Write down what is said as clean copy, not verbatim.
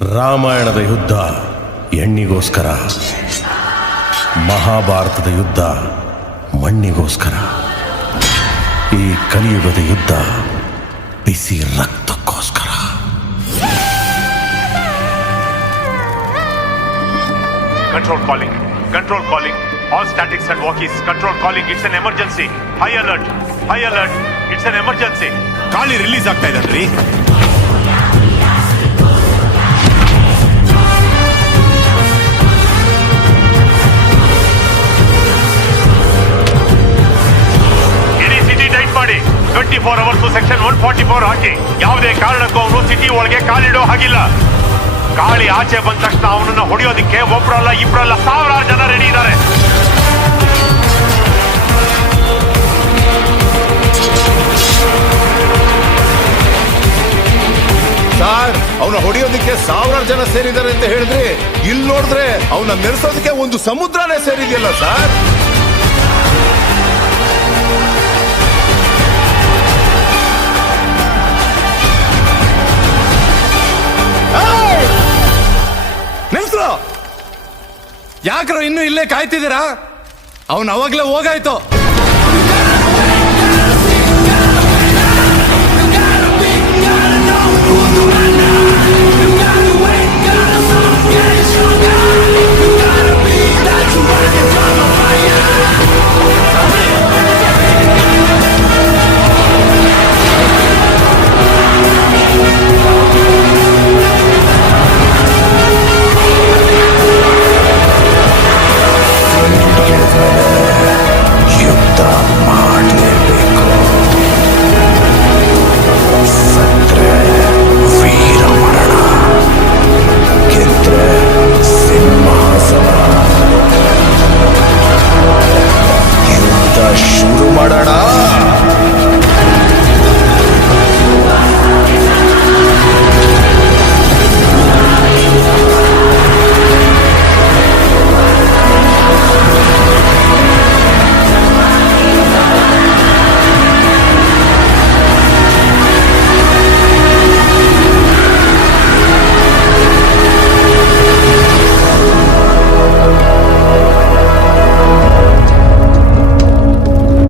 ರಾಮಾಯಣದ ಯುದ್ಧ ಎಣ್ಣಿಗೋಸ್ಕರ, ಮಹಾಭಾರತದ ಯುದ್ಧ ಮಣ್ಣಿಗೋಸ್ಕರ, ಈ ಕಲಿಯುಗದ ಯುದ್ಧ ಬಿಸಿ ರಕ್ತಕ್ಕೋಸ್ಕರ. Control calling. All statics and walkies. Control calling. It's an emergency. High alert. It's an emergency. Kali release ಆಗ್ತಾ ಇದ್ದಾನ್ರಿ. ಇಡೀ ಸಿಟಿ ಟೈಟ್ ಮಾಡಿ 24 hours ಸೆಕ್ಷನ್ 144 ಹಾಕಿ. ಯಾವುದೇ ಕಾರಣಕ್ಕೂ ಅವನು ಸಿಟಿ ಒಳಗೆ ಕಾಲಿಡೋ ಹಾಗಿಲ್ಲ. ಗಾಳಿ ಆಚೆ ಬಂದ ತಕ್ಷಣ ಅವನನ್ನ ಹೊಡೆಯೋದಿಕ್ಕೆ ಒಬ್ರಲ್ಲ ಇಬ್ರಲ್ಲ ಸಾವಿರಾರು ಜನ ರೆಡಿ ಇದ್ದಾರೆ. ಸರ್, ಅವನ ಹೊಡೆಯೋದಕ್ಕೆ ಸಾವಿರಾರು ಜನ ಸೇರಿದ್ದಾರೆ ಅಂತ ಹೇಳಿದ್ರೆ, ಇಲ್ಲಿ ನೋಡಿದ್ರೆ ಅವನ ಮೆರೆಸೋದಕ್ಕೆ ಒಂದು ಸಮುದ್ರನೇ ಸೇರಿದೆಯಲ್ಲ ಸರ್. ನಿಲ್ಸು, ಯಾಕ್ರೋ ಇನ್ನೂ ಇಲ್ಲೇ ಕಾಯ್ತಿದ್ದೀರಾ? ಅವನು ಅವಾಗ್ಲೇ ಹೋಗಾಯ್ತು. ಯುದ್ಧ ಮಾಡಲೇಬೇಕು. ಸತ್ರೆ ವೀರ ಮರಣ, ಗೆದ್ರೆ ಸಿಂಹಾಸನ. ಯುದ್ಧ ಶುರು ಮಾಡೋಣ.